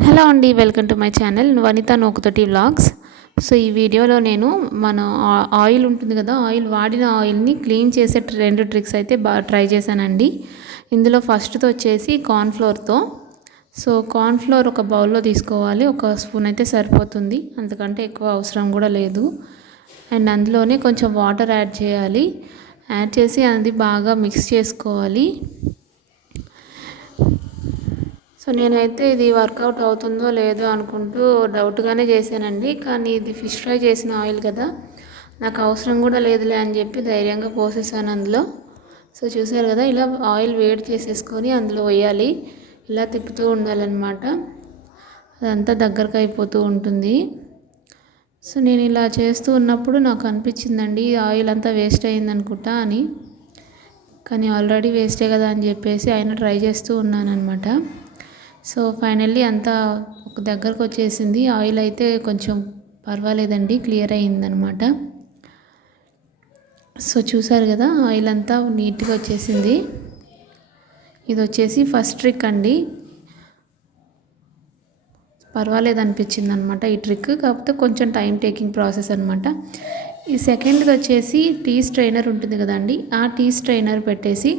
Hello అండి welcome to my channel Vanitha నోకుతోటి vlogs. So ఈ వీడియోలో నేను మన ఆ- ఆయిల్ ఉంటుంది కదా ఆయిల్ వాడిన ఆయిల్ని క్లీన్ చేసే రెండు ట్రిక్స్ అయితే బాగా ట్రై చేశానండి. ఇందులో ఫస్ట్తో వచ్చేసి కార్న్ఫ్లోర్తో. సో కార్న్ఫ్లోర్ ఒక బౌల్లో తీసుకోవాలి ఒక స్పూన్ అయితే సరిపోతుంది అంతకంటే ఎక్కువ అవసరం కూడా లేదు. అండ్ అందులోనే కొంచెం వాటర్ యాడ్ చేయాలి యాడ్ చేసి అది బాగా మిక్స్ చేసుకోవాలి. సో నేనైతే ఇది వర్కౌట్ అవుతుందో లేదో అనుకుంటూ డౌట్గానే చేశానండి. కానీ ఇది ఫిష్ ఫ్రై చేసిన ఆయిల్ కదా నాకు అవసరం కూడా లేదులే అని చెప్పి ధైర్యంగా పోసేసాను అందులో. సో చూసారు కదా ఇలా ఆయిల్ వేడి చేసేసుకొని అందులో వేయాలి. ఇలా తిప్పుతూ ఉండాలన్నమాట. అదంతా దగ్గరకు అయిపోతూ ఉంటుంది. సో నేను ఇలా చేస్తూ ఉన్నప్పుడు నాకు అనిపించిందండి ఈ ఆయిల్ అంతా వేస్ట్ అయింది అనుకుంటా అని. కానీ ఆల్రెడీ వేస్టే కదా అని చెప్పేసి ఆయన ట్రై చేస్తూ ఉన్నానమాట సో ఫైనల్లీ అంతా ఒక దగ్గరకు వచ్చేసింది. ఆయిల్ అయితే కొంచెం పర్వాలేదండి క్లియర్ అయ్యిందనమాట. సో చూసారు కదా ఆయిల్ అంతా నీట్గా వచ్చేసింది. ఇది వచ్చేసి ఫస్ట్ ట్రిక్ అండి. పర్వాలేదు అనిపించింది అనమాట ఈ ట్రిక్ కాకపోతే కొంచెం టైం టేకింగ్ ప్రాసెస్ అనమాట. ఈ సెకండ్ది వచ్చేసి టీ స్ట్రైనర్ ఉంటుంది కదండి ఆ టీ స్ట్రైనర్ పెట్టేసి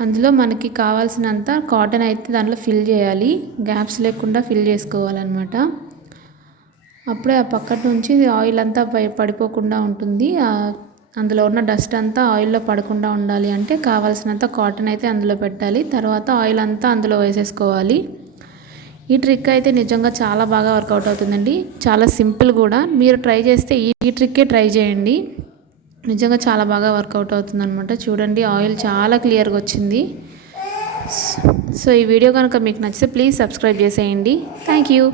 అందులో మనకి కావాల్సినంత కాటన్ అయితే దాంట్లో ఫిల్ చేయాలి. గ్యాప్స్ లేకుండా ఫిల్ చేసుకోవాలన్నమాట. అప్పుడే ఆ పక్కన నుంచి ఆయిల్ అంతా పై- పడిపోకుండా ఉంటుంది. అందులో ఉన్న డస్ట్ అంతా ఆయిల్లో పడకుండా ఉండాలి అంటే కావాల్సినంత కాటన్ అయితే అందులో పెట్టాలి. తర్వాత ఆయిల్ అంతా అందులో వేసేసుకోవాలి. ఈ ట్రిక్ అయితే నిజంగా చాలా బాగా వర్కౌట్ అవుతుందండి. చాలా సింపుల్ కూడా. మీరు ట్రై చేస్తే ఈ ట్రిక్కే ట్రై చేయండి. నిజంగా చాలా బాగా వర్కౌట్ అవుతుంది అనమాట చూడండి ఆయిల్ చాలా క్లియర్గా వచ్చింది. సో ఈ వీడియో కనుక మీకు నచ్చితే ప్లీజ్ సబ్స్క్రైబ్ చేసేయండి. Thank you.